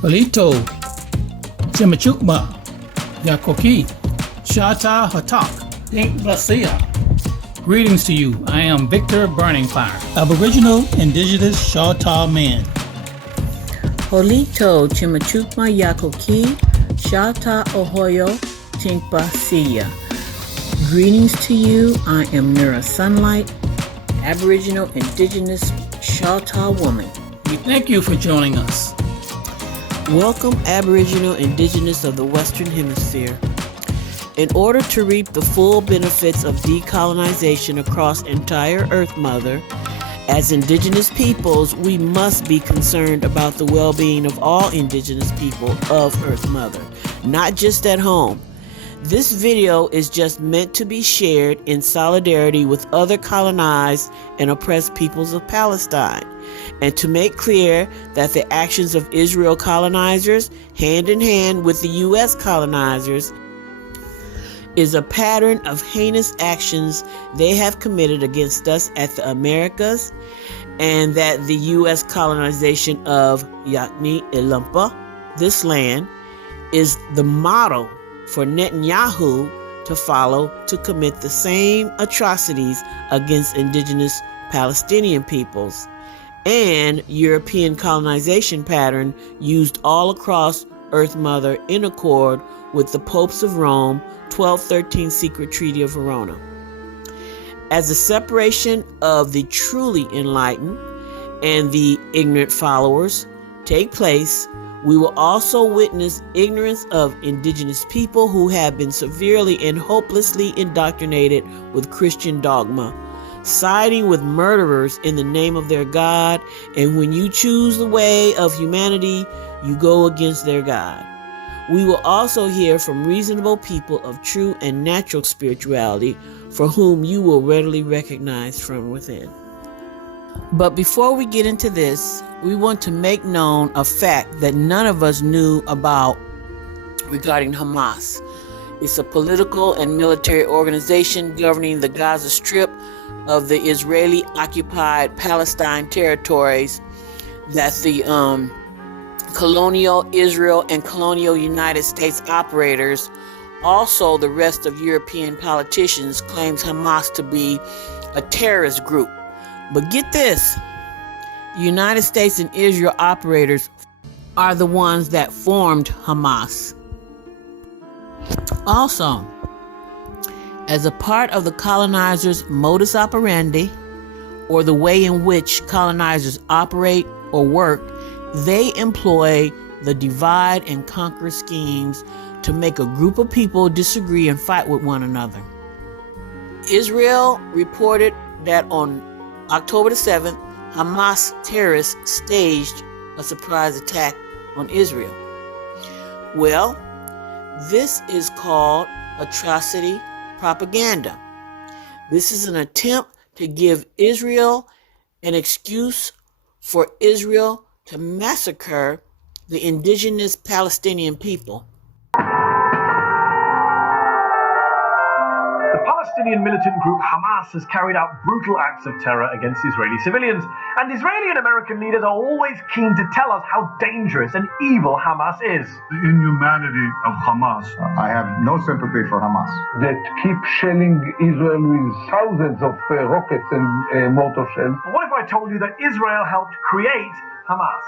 Palito, Chimichukma, Yakoki, Shata Hatak, Ink Blasia. Greetings to you. I am Victor Burning Fire, Aboriginal Indigenous Choctaw Man. Holito Chimichukma Yakoki, Shata Ohoyo, Tinkbasia. Greetings to you. I am Nura Sunlight, Aboriginal Indigenous Choctaw woman. We thank you for joining us. Welcome, Aboriginal Indigenous of the Western Hemisphere. In order to reap the full benefits of decolonization across entire Earth Mother, as Indigenous peoples, we must be concerned about the well-being of all Indigenous people of Earth Mother, not just at home. This video is just meant to be shared in solidarity with other colonized and oppressed peoples of Palestine, and to make clear that the actions of Israel colonizers, hand in hand with the U.S. colonizers, is a pattern of heinous actions they have committed against us at the Americas, and that the U.S. colonization of Yakni Ilampa, this land, is the model for Netanyahu to follow to commit the same atrocities against indigenous Palestinian peoples, and European colonization pattern used all across Earth Mother in accord with the Popes of Rome 1213 Secret Treaty of Verona. As the separation of the truly enlightened and the ignorant followers take place, we will also witness ignorance of indigenous people who have been severely and hopelessly indoctrinated with Christian dogma, siding with murderers in the name of their God, and when you choose the way of humanity, you go against their God. We will also hear from reasonable people of true and natural spirituality, for whom you will readily recognize from within. But before we get into this, we want to make known a fact that none of us knew about regarding Hamas. It's a political and military organization governing the Gaza Strip of the Israeli-occupied Palestine territories that the colonial Israel and colonial United States operators, also the rest of European politicians, claims Hamas to be a terrorist group. But get this, the United States and Israel operators are the ones that formed Hamas. Also, as a part of the colonizers' modus operandi, or the way in which colonizers operate or work, they employ the divide and conquer schemes to make a group of people disagree and fight with one another. Israel reported that on October the 7th, Hamas terrorists staged a surprise attack on Israel. Well, this is called atrocity propaganda. This is an attempt to give Israel an excuse for Israel to massacre the indigenous Palestinian people. The Palestinian militant group Hamas has carried out brutal acts of terror against Israeli civilians, and Israeli and American leaders are always keen to tell us how dangerous and evil Hamas is. The inhumanity of Hamas. I have no sympathy for Hamas. That keep shelling Israel with thousands of rockets and mortar shells. But what if I told you that Israel helped create Hamas?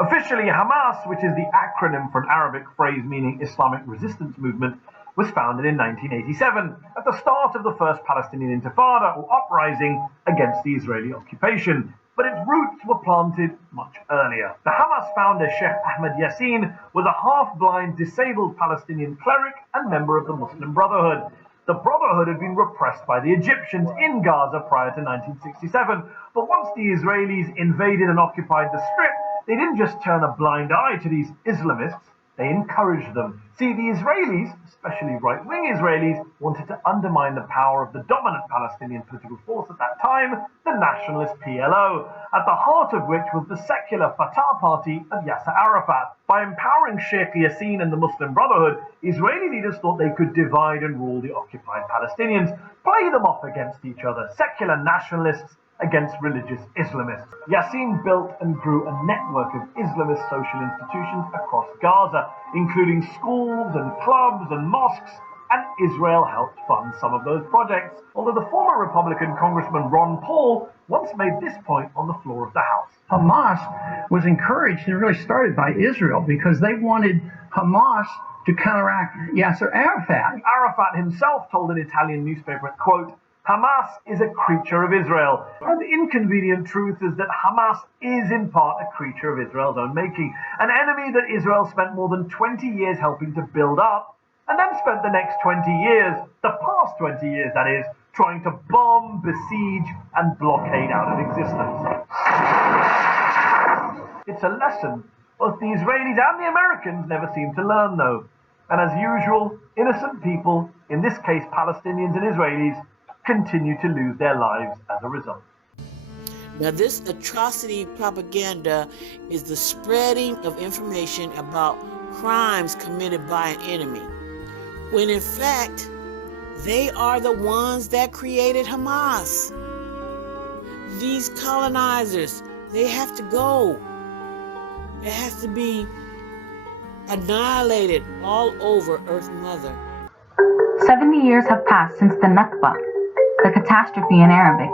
Officially, Hamas, which is the acronym for an Arabic phrase meaning Islamic Resistance Movement, was founded in 1987 at the start of the first Palestinian Intifada, or uprising against the Israeli occupation. But its roots were planted much earlier. The Hamas founder, Sheikh Ahmed Yassin, was a half-blind, disabled Palestinian cleric and member of the Muslim Brotherhood. The Brotherhood had been repressed by the Egyptians in Gaza prior to 1967, but once the Israelis invaded and occupied the Strip, they didn't just turn a blind eye to these Islamists, They encouraged them. See, the Israelis, especially right-wing Israelis, wanted to undermine the power of the dominant Palestinian political force at that time, the nationalist PLO, at the heart of which was the secular Fatah party of Yasser Arafat. By empowering Sheikh Yassin and the Muslim Brotherhood, Israeli leaders thought they could divide and rule the occupied Palestinians, play them off against each other, secular nationalists against religious Islamists. Yassin built and grew a network of Islamist social institutions across Gaza, including schools and clubs and mosques, and Israel helped fund some of those projects, although the former Republican Congressman Ron Paul once made this point on the floor of the House. Hamas was encouraged and really started by Israel because they wanted Hamas to counteract Yasser Arafat. Arafat himself told an Italian newspaper, quote, Hamas is a creature of Israel. And the inconvenient truth is that Hamas is in part a creature of Israel's own making, an enemy that Israel spent more than 20 years helping to build up, and then spent the next 20 years, the past 20 years that is, trying to bomb, besiege, and blockade out of existence. It's a lesson both the Israelis and the Americans never seem to learn, though. And as usual, innocent people, in this case Palestinians and Israelis, continue to lose their lives as a result. Now, this atrocity propaganda is the spreading of information about crimes committed by an enemy, when in fact, they are the ones that created Hamas. These colonizers, they have to go. It has to be annihilated all over Earth Mother. 70 years have passed since the Nakba, the catastrophe in Arabic,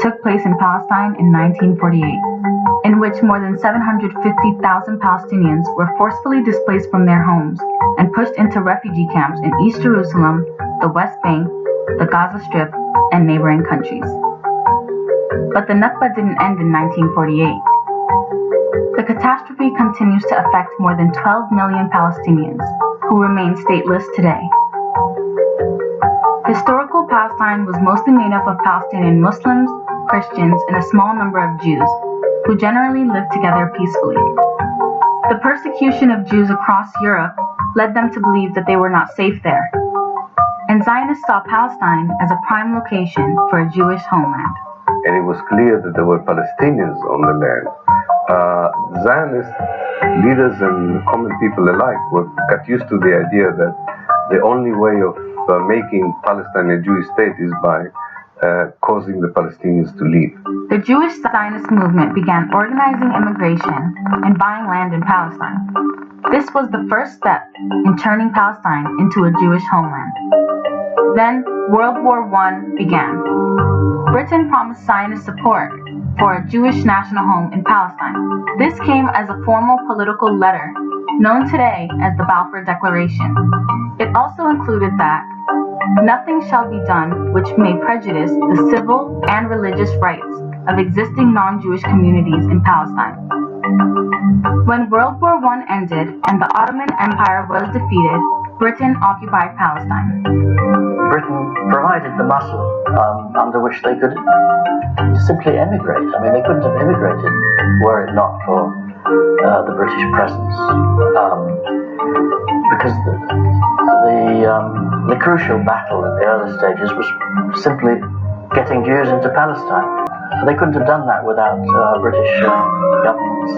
took place in Palestine in 1948, in which more than 750,000 Palestinians were forcefully displaced from their homes and pushed into refugee camps in East Jerusalem, the West Bank, the Gaza Strip, and neighboring countries. But the Nakba didn't end in 1948. The catastrophe continues to affect more than 12 million Palestinians, who remain stateless today. Historical Palestine was mostly made up of Palestinian Muslims, Christians, and a small number of Jews, who generally lived together peacefully. The persecution of Jews across Europe led them to believe that they were not safe there, and Zionists saw Palestine as a prime location for a Jewish homeland. And it was clear that there were Palestinians on the land. Zionist leaders and common people alike got used to the idea that the only way of making Palestine a Jewish state is by causing the Palestinians to leave. The Jewish Zionist movement began organizing immigration and buying land in Palestine. This was the first step in turning Palestine into a Jewish homeland. Then World War I began. Britain promised Zionist support for a Jewish national home in Palestine. This came as a formal political letter known today as the Balfour Declaration. It also included that nothing shall be done which may prejudice the civil and religious rights of existing non-Jewish communities in Palestine. When World War I ended and the Ottoman Empire was defeated, Britain occupied Palestine. Britain provided the muscle under which they could simply emigrate. I mean, they couldn't have immigrated were it not for the British presence, because the crucial battle in the early stages was simply getting Jews into Palestine. They couldn't have done that without British governments.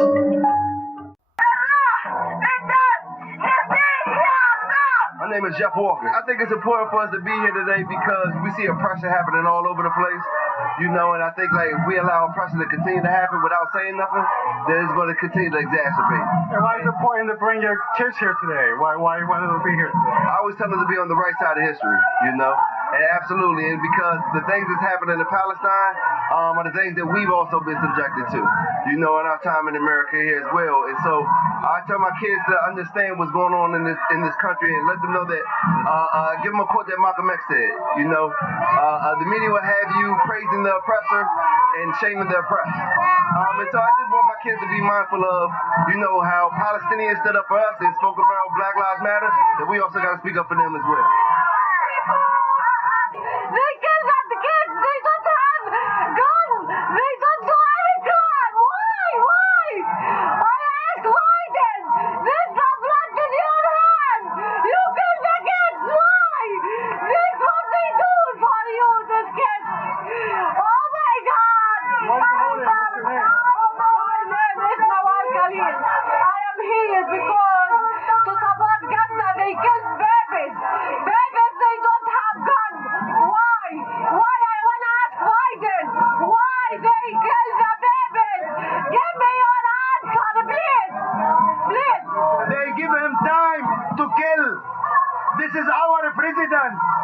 My name is Jeff Walker. I think it's important for us to be here today because we see oppression happening all over the place, you know, and I think like if we allow oppression to continue to happen without saying nothing, then it's going to continue to exacerbate. And why is it important to bring your kids here today? Why you wanted to be here today? I always tell them to be on the right side of history, you know, and absolutely, and because the things that's happening in Palestine are the things that we've also been subjected to, you know, in our time in America here as well. And so I tell my kids to understand what's going on in this country and let them know that, give them a quote that Malcolm X said, you know, the media will have you praising the oppressor and shaming the oppressed. And so I just want my kids to be mindful of, you know, how Palestinians stood up for us and spoke about Black Lives Matter, that we also got to speak up for them as well. They kidnap the kids. They don't have guns. They don't do any crime. Why? I ask why then? This reflected you.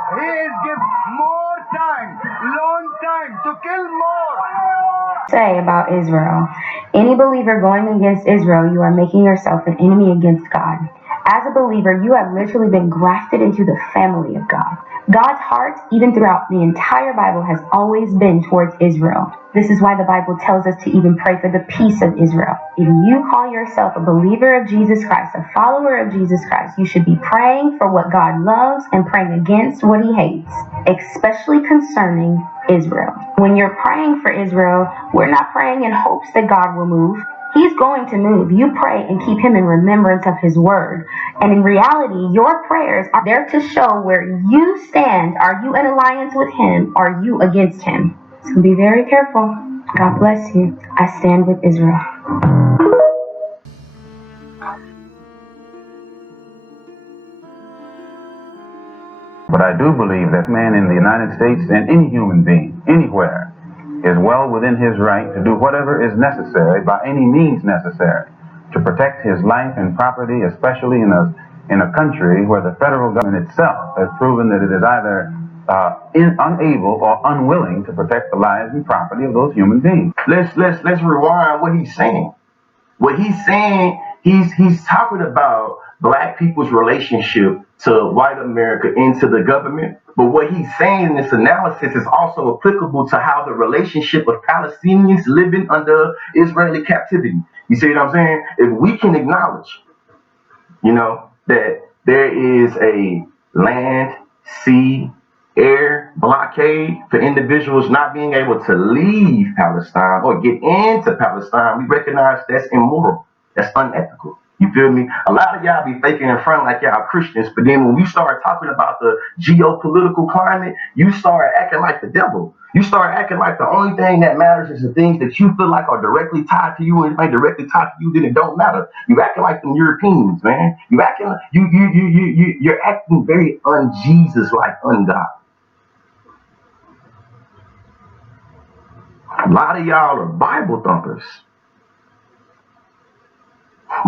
He is given more time, long time to kill more. Say about Israel. Any believer going against Israel, you are making yourself an enemy against God. As a believer, you have literally been grafted into the family of God. God's heart, even throughout the entire Bible, has always been towards Israel. This is why the Bible tells us to even pray for the peace of Israel. If you call yourself a believer of Jesus Christ, a follower of Jesus Christ, you should be praying for what God loves and praying against what he hates, especially concerning Israel. When you're praying for Israel, we're not praying in hopes that God will move. He's going to move. You pray and keep him in remembrance of his word. And in reality, your prayers are there to show where you stand. Are you in alliance with him? Or are you against him? So be very careful. God bless you. I stand with Israel. But I do believe that man in the United States and any human being, anywhere, is well within his right to do whatever is necessary by any means necessary to protect his life and property, especially in a country where the federal government itself has proven that it is either unable or unwilling to protect the lives and property of those human beings. Let's rewind what he's saying. What he's saying, he's talking about black people's relationship to white America and to the government. But what he's saying in this analysis is also applicable to how the relationship of Palestinians living under Israeli captivity. You see what I'm saying? If we can acknowledge, that there is a land, sea, air blockade for individuals not being able to leave Palestine or get into Palestine, we recognize that's immoral. That's unethical. You feel me? A lot of y'all be faking in front like y'all Christians, but then when we start talking about the geopolitical climate, you start acting like the devil. You start acting like the only thing that matters is the things that you feel like are directly tied to you, and if they directly tied to you, then it don't matter. You acting like them Europeans, man. You acting like you're acting very un-Jesus like ungod. A lot of y'all are Bible thumpers.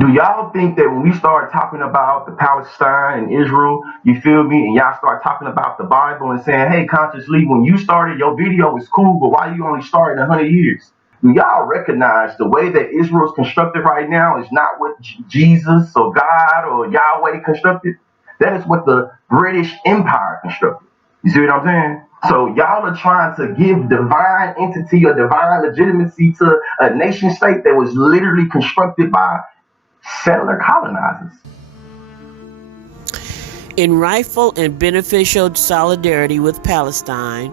Do y'all think that when we start talking about the Palestine and Israel, you feel me, and y'all start talking about the Bible and saying, hey, consciously, when you started, your video was cool, but why you only started 100 years? Do y'all recognize the way that Israel's constructed right now is not what Jesus or God or Yahweh constructed? That is what the British Empire constructed. You see what I'm saying? So y'all are trying to give divine entity or divine legitimacy to a nation state that was literally constructed by settler colonizers. In rightful and beneficial solidarity with Palestine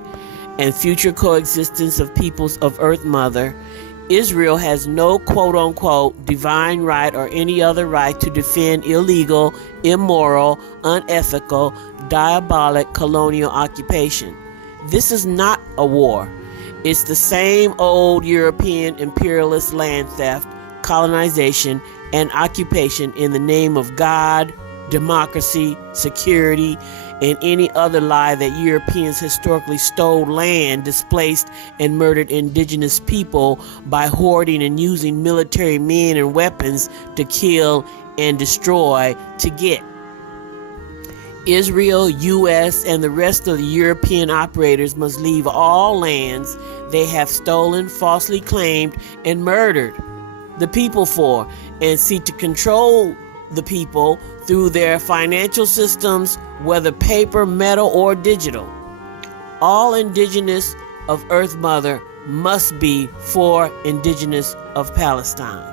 and future coexistence of peoples of Earth Mother, Israel has no quote-unquote divine right or any other right to defend illegal, immoral, unethical, diabolic colonial occupation. This is not a war. It's the same old European imperialist land theft, colonization, and occupation in the name of God, democracy, security, and any other lie that Europeans historically stole land, displaced, and murdered indigenous people by hoarding and using military men and weapons to kill and destroy to get. Israel, U.S., and the rest of the European operators must leave all lands they have stolen, falsely claimed, and murdered the people for, and seek to control the people through their financial systems, whether paper, metal, or digital. All indigenous of Earth Mother must be for indigenous of Palestine.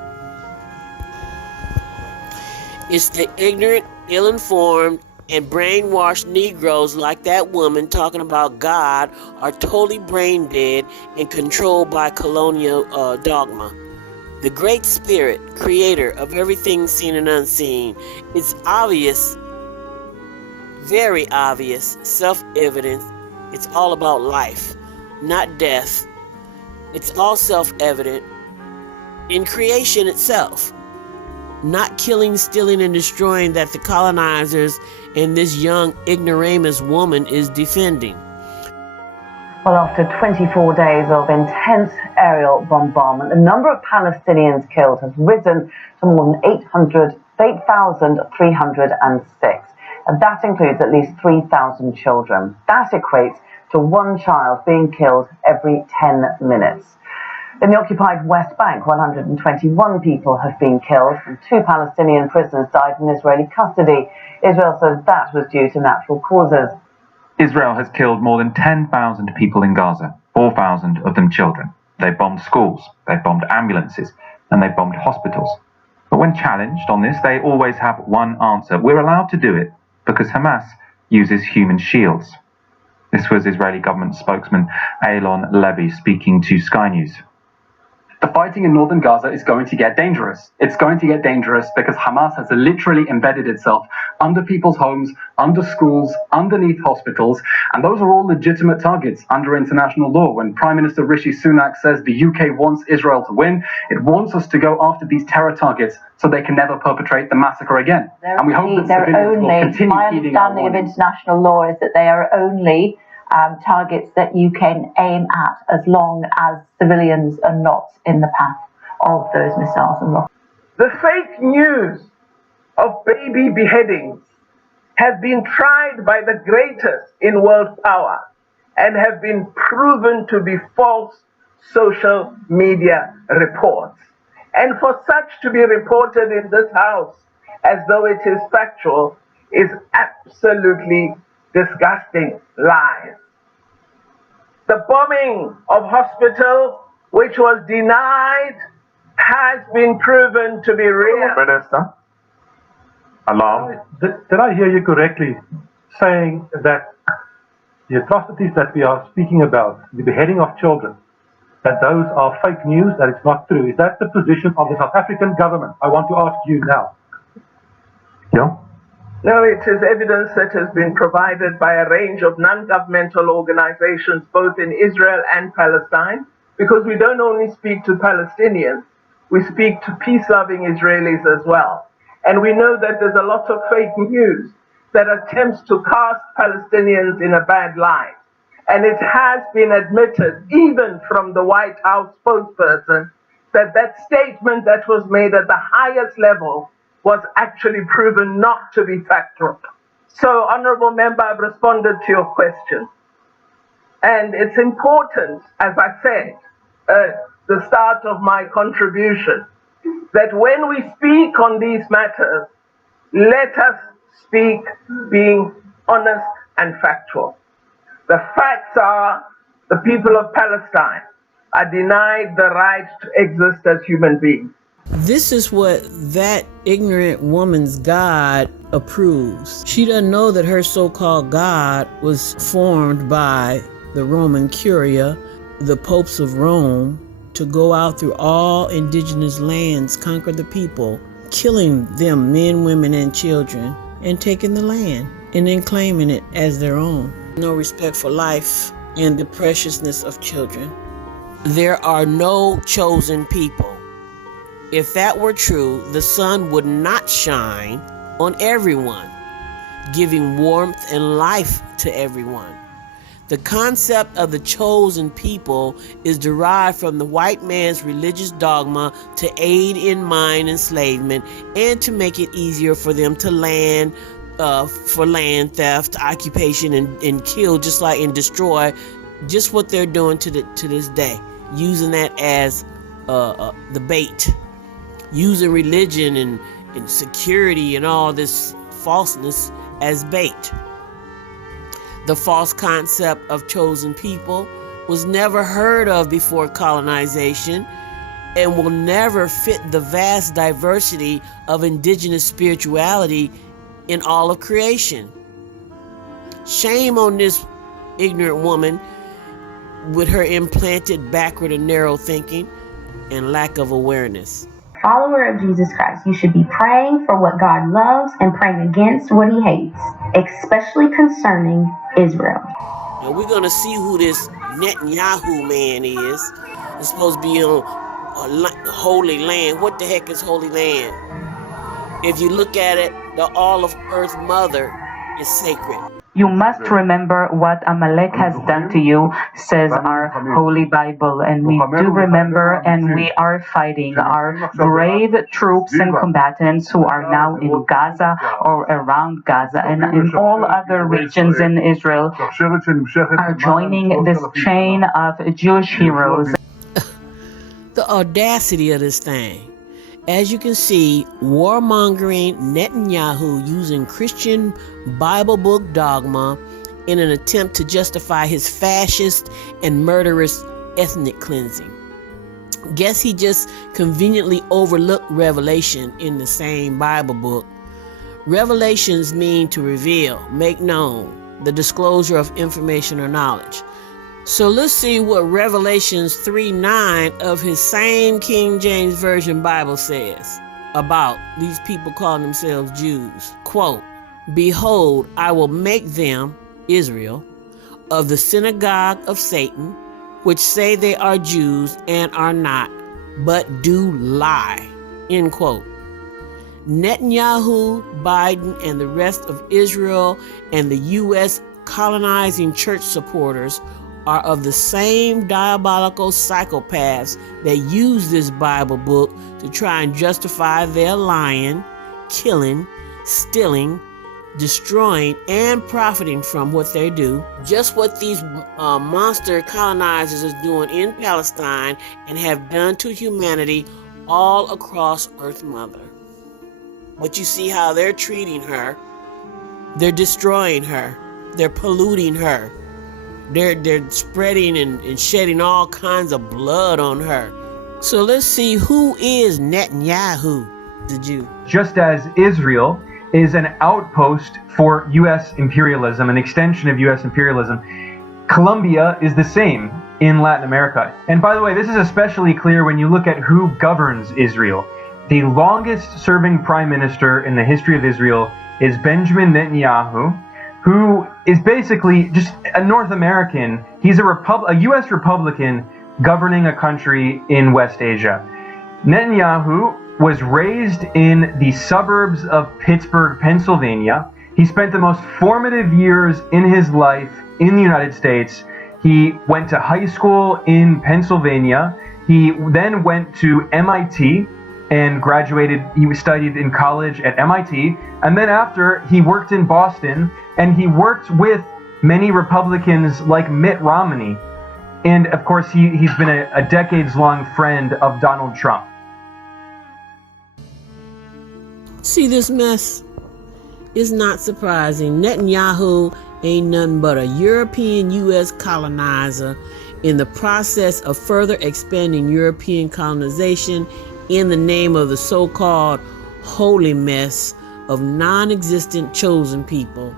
It's the ignorant, ill-informed, and brainwashed Negroes like that woman talking about God are totally brain dead and controlled by colonial dogma. The Great Spirit, creator of everything seen and unseen, it's obvious, very obvious, self-evident. It's all about life, not death. It's all self-evident in creation itself, not killing, stealing, and destroying that the colonizers and this young ignoramus woman is defending. Well, after 24 days of intense aerial bombardment, the number of Palestinians killed has risen to more than 8,306. and that includes at least 3,000 children. That equates to one child being killed every 10 minutes. In the occupied West Bank, 121 people have been killed and 2 Palestinian prisoners died in Israeli custody. Israel says that was due to natural causes. Israel has killed more than 10,000 people in Gaza, 4,000 of them children. They bombed schools, they bombed ambulances, and they bombed hospitals. But when challenged on this, they always have one answer. We're allowed to do it because Hamas uses human shields. This was Israeli government spokesman Alon Levy speaking to Sky News. The fighting in northern Gaza is going to get dangerous. It's going to get dangerous because Hamas has literally embedded itself under people's homes, under schools, underneath hospitals, and those are all legitimate targets under international law. When Prime Minister Rishi Sunak says the UK wants Israel to win, it wants us to go after these terror targets so they can never perpetrate the massacre again. And we hope that civilians will continue heeding our My understanding of warnings. international law is that they are only targets that you can aim at as long as civilians are not in the path of those missiles and rockets. The fake news of baby beheadings has been tried by the greatest in world power and have been proven to be false social media reports. And for such to be reported in this house as though it is factual is absolutely disgusting lies. The bombing of hospitals, which was denied, has been proven to be real. Minister, alarm. Did I hear you correctly saying that the atrocities that we are speaking about, the beheading of children, that those are fake news, that it's not true? Is that the position of the South African government? I want to ask you now. Yeah? No, it is evidence that has been provided by a range of non-governmental organizations, both in Israel and Palestine, because we don't only speak to Palestinians, we speak to peace-loving Israelis as well. And we know that there's a lot of fake news that attempts to cast Palestinians in a bad light. And it has been admitted, even from the White House spokesperson, that that statement that was made at the highest level was actually proven not to be factual. So, Honourable Member, I've responded to your question. And it's important, as I said, the start of my contribution, that when we speak on these matters, let us speak being honest and factual. The facts are the people of Palestine are denied the right to exist as human beings. This is what that ignorant woman's God approves. She doesn't know that her so-called God was formed by the Roman Curia, the popes of Rome, to go out through all indigenous lands, conquer the people, killing them, men, women, and children, and taking the land, and then claiming it as their own. No respect for life and the preciousness of children. There are no chosen people. If that were true, the sun would not shine on everyone, giving warmth and life to everyone. The concept of the chosen people is derived from the white man's religious dogma to aid in mine enslavement and to make it easier for them to land, for land theft, occupation, and kill, just like and destroy, just what they're doing to this day, using that as the bait. Using religion and security and all this falseness as bait. The false concept of chosen people was never heard of before colonization and will never fit the vast diversity of indigenous spirituality in all of creation. Shame on this ignorant woman with her implanted backward and narrow thinking and lack of awareness. Follower of Jesus Christ, you should be praying for what God loves and praying against what he hates, especially concerning Israel. And we're going to see who this Netanyahu man is. It's supposed to be on a holy land. What the heck is holy land? If you look at it, the all of earth mother is sacred. You must remember what Amalek has done to you, says our Holy Bible, and we do remember, and we are fighting our brave troops and combatants who are now in Gaza or around Gaza and in all other regions in Israel are joining this chain of Jewish heroes. The audacity of this thing. As you can see, warmongering Netanyahu using Christian Bible book dogma in an attempt to justify his fascist and murderous ethnic cleansing. Guess he just conveniently overlooked Revelation in the same Bible book. Revelations mean to reveal, make known, the disclosure of information or knowledge. So let's see what Revelations 3:9 of his same King James Version Bible says about these people calling themselves Jews. Quote, "Behold, I will make them, Israel, of the synagogue of Satan, which say they are Jews and are not, but do lie." End quote. Netanyahu, Biden, and the rest of Israel and the U.S. colonizing church supporters are of the same diabolical psychopaths that use this Bible book to try and justify their lying, killing, stealing, destroying, and profiting from what they do. Just what these monster colonizers are doing in Palestine and have done to humanity all across Earth Mother. But you see how they're treating her. They're destroying her. They're polluting her. They're spreading and shedding all kinds of blood on her. So let's see, who is Netanyahu, the Jew? Just as Israel is an outpost for U.S. imperialism, an extension of U.S. imperialism, Colombia is the same in Latin America. And by the way, this is especially clear when you look at who governs Israel. The longest serving prime minister in the history of Israel is Benjamin Netanyahu, who is basically just a North American. He's a U.S. Republican governing a country in West Asia. Netanyahu was raised in the suburbs of Pittsburgh, Pennsylvania. He spent the most formative years in his life in the United States. He went to high school in Pennsylvania. He then went to MIT and graduated. He studied in college at MIT. And then after, he worked in Boston, and he worked with many Republicans like Mitt Romney. And of course, he's been a decades-long friend of Donald Trump. See this mess? It's not surprising. Netanyahu ain't nothing but a European U.S. colonizer in the process of further expanding European colonization in the name of the so-called holy mess of non-existent chosen people.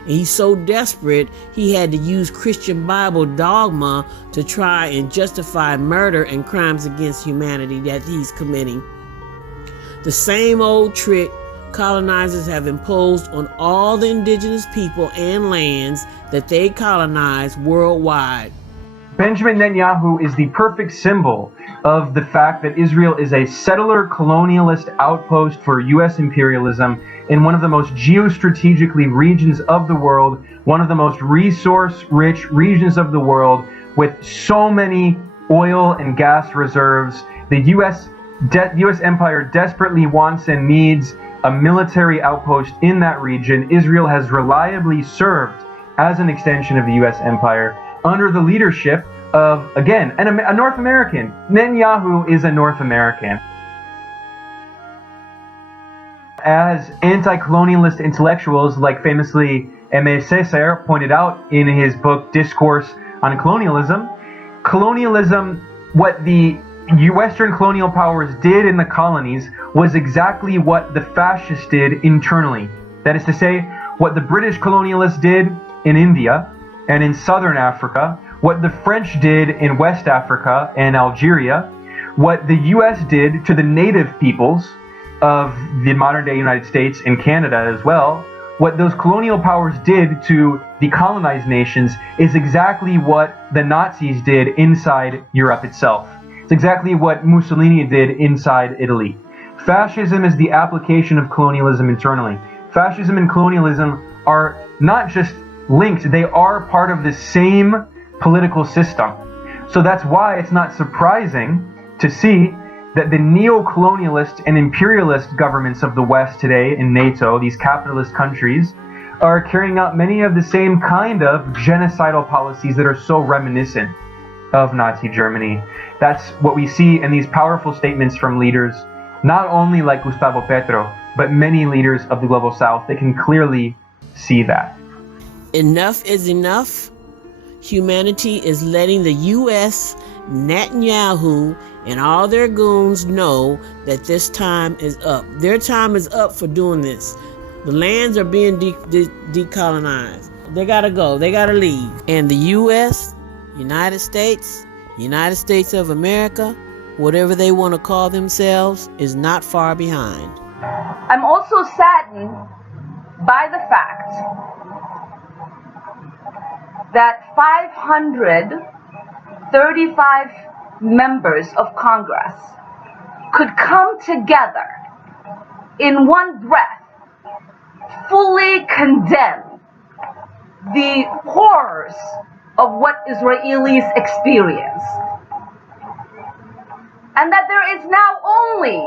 And he's so desperate, he had to use Christian Bible dogma to try and justify murder and crimes against humanity that he's committing. The same old trick colonizers have imposed on all the indigenous people and lands that they colonize worldwide. Benjamin Netanyahu is the perfect symbol of the fact that Israel is a settler colonialist outpost for U.S. imperialism in one of the most geostrategically regions of the world, one of the most resource-rich regions of the world, with so many oil and gas reserves. The U.S. empire desperately wants and needs a military outpost in that region. Israel has reliably served as an extension of the U.S. empire under the leadership of, again, a North American. Netanyahu is a North American. As anti-colonialist intellectuals like famously Aimé Césaire pointed out in his book Discourse on Colonialism, what the Western colonial powers did in the colonies was exactly what the fascists did internally. That is to say, what the British colonialists did in India and in Southern Africa, what the French did in West Africa and Algeria, what the US did to the native peoples of the modern-day United States and Canada as well, what those colonial powers did to the colonized nations is exactly what the Nazis did inside Europe itself. It's exactly what Mussolini did inside Italy. Fascism is the application of colonialism internally. Fascism and colonialism are not just linked. They are part of the same political system. So that's why it's not surprising to see that the neo-colonialist and imperialist governments of the West today in NATO, these capitalist countries, are carrying out many of the same kind of genocidal policies that are so reminiscent of Nazi Germany. That's what we see in these powerful statements from leaders, not only like Gustavo Petro, but many leaders of the Global South. They can clearly see that. Enough is enough. Humanity is letting the U.S., Netanyahu, and all their goons know that this time is up. Their time is up for doing this. The lands are being decolonized. They gotta go. They gotta leave. And the U.S., United States of America, whatever they want to call themselves, is not far behind. I'm also saddened by the fact that 535 members of Congress could come together in one breath, fully condemn the horrors of what Israelis experienced. And that there is now only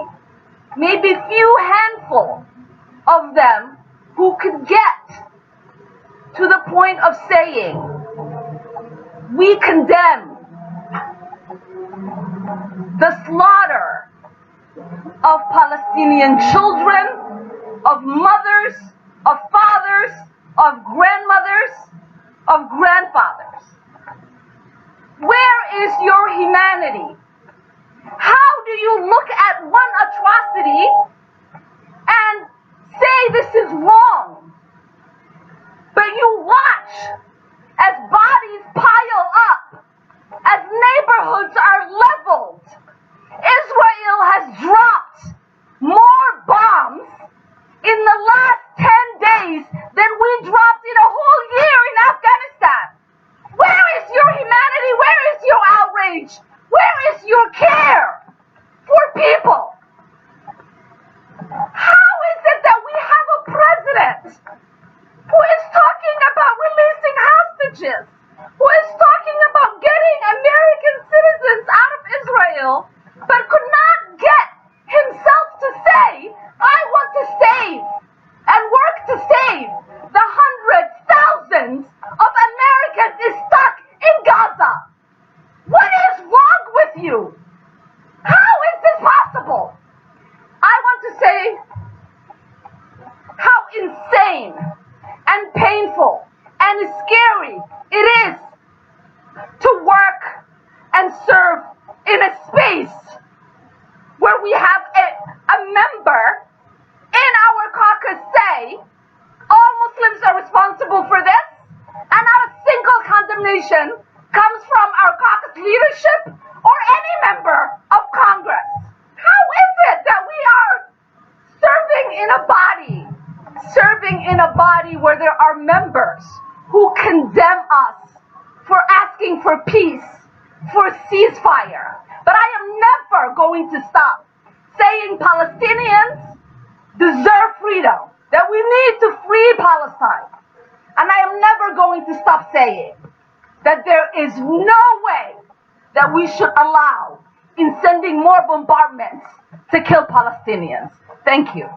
maybe few handful of them who could get to the point of saying, we condemn the slaughter of Palestinian children, of mothers, of fathers, of grandmothers, of grandfathers. Where is your humanity? How do you look at one atrocity and say this is wrong? But you watch as bodies pile up, as neighborhoods are leveled. Israel has dropped more bombs in the last 10 days than we dropped in a whole year in Afghanistan. Where is your humanity? Where is your outrage? Where is your care for people? How is it that we have a president who is talking about releasing hostages, who is talking about getting American citizens out of Israel, but could not get himself to say, I want to save and work to save the hundreds, thousands of Americans is stuck in Gaza? What is wrong with you? How is this possible? I want to say how insane and painful and scary it is to work and serve in a space where we have a member in our caucus say all Muslims are responsible for this, and not a single condemnation comes from our caucus leadership or any member of Congress. How is it that we are serving in a body where there are members who condemn us for asking for peace, for ceasefire? But I am never going to stop saying Palestinians deserve freedom, that we need to free Palestine. And I am never going to stop saying that there is no way that we should allow in sending more bombardments to kill Palestinians. Thank you.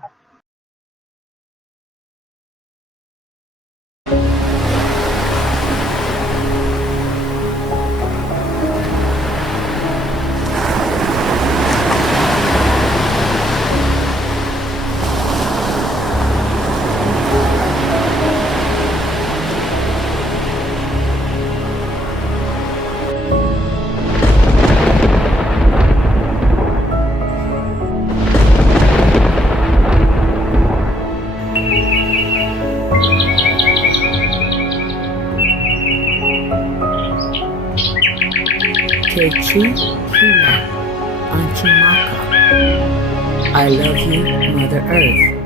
I love you, Mother Earth.